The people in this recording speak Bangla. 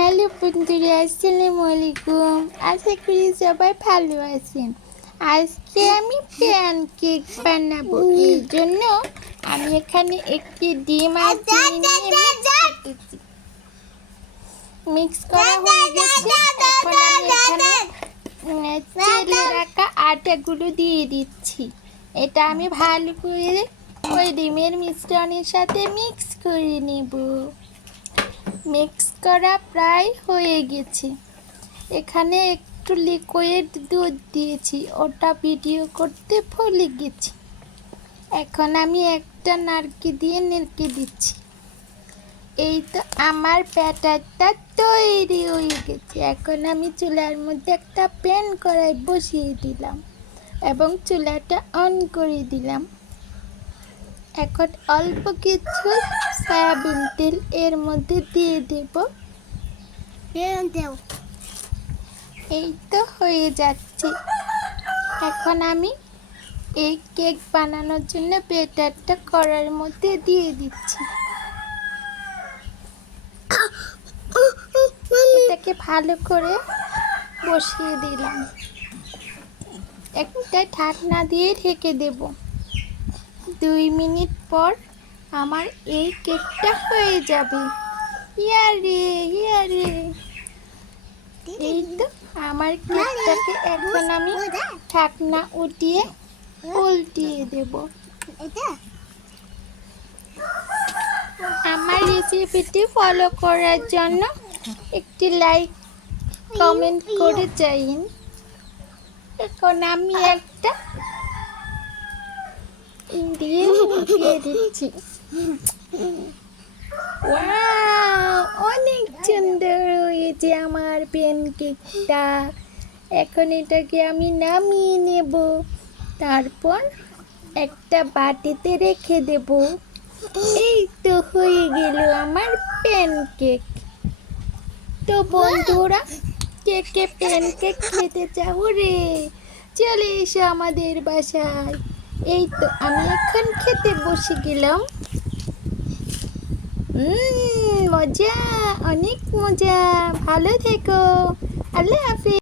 হ্যালো বন্ধুরা, আসসালামু আলাইকুম। আশা করি সবাই ভালো আছেন। আজকে আমি প্যানকেক বানাবো। এই জন্য আমি এখানে একটি ডিম আর চিনি নিয়ে মিক্স করা হয়ে গেছে। এখন আমি এখানে চেলে রাখা আটাগুলো দিয়ে দিচ্ছি। এটা আমি ভালো করে ওই ডিমের মিশ্রণের সাথে মিক্স করে নেব। মিক্স করা প্রায় হয়ে গেছে। এখানে একটু লিকুইড দুধ দিয়েছি, ওটা ভিডিও করতে ভুলে গেছি। এখন আমি একটা নারকেল দিয়ে নেড়ে দিচ্ছি। এই তো আমার ব্যাটারটা তৈরি হয়ে গেছে। এখন আমি চুলার মধ্যে একটা প্যান কড়াই বসিয়ে দিলাম এবং চুলাটা অন করে দিলাম। এখন অল্প কিছু সয়াবিন তেল এর মধ্যে দিয়ে দেব। এই তো হয়ে যাচ্ছে। এখন আমি এই কেক বানানোর জন্য ব্যাটারটা কড়াইয়ের মধ্যে দিয়ে দিচ্ছি। এটাকে ভালো করে বসিয়ে দিলাম। একটা ঢাকনা দিয়ে ঢেকে দেব। 2 মিনিট পর আমার এই কেকটা হয়ে যাবে। ইয়ারে এই তো আমার কেকটাকে এখন আমি ঢাকনা উঠিয়ে উল্টিয়ে দেব। আমার রেসিপিটি ফলো করার জন্য একটি লাইক কমেন্ট করে যাইন। এখন আমি একটা দিয়ে উঠিয়ে দিচ্ছি। ওয়াও, অনেক সুন্দর হয়েছে আমার প্যানকেকটা। এখন এটাকে আমি নামিয়ে নেব, তারপর একটা বাটিতে রেখে দেব। এই তো হয়ে গেল আমার প্যানকেক। তো বন্ধুরা, কে কে প্যানকেক খেতে চাও রে? চলে এসো আমাদের বাসায়। এই তো আমি এখন খেতে বসে গেলাম। মজা, অনেক মজা। ভালো থেকো। আল্লাহ হাফিজ।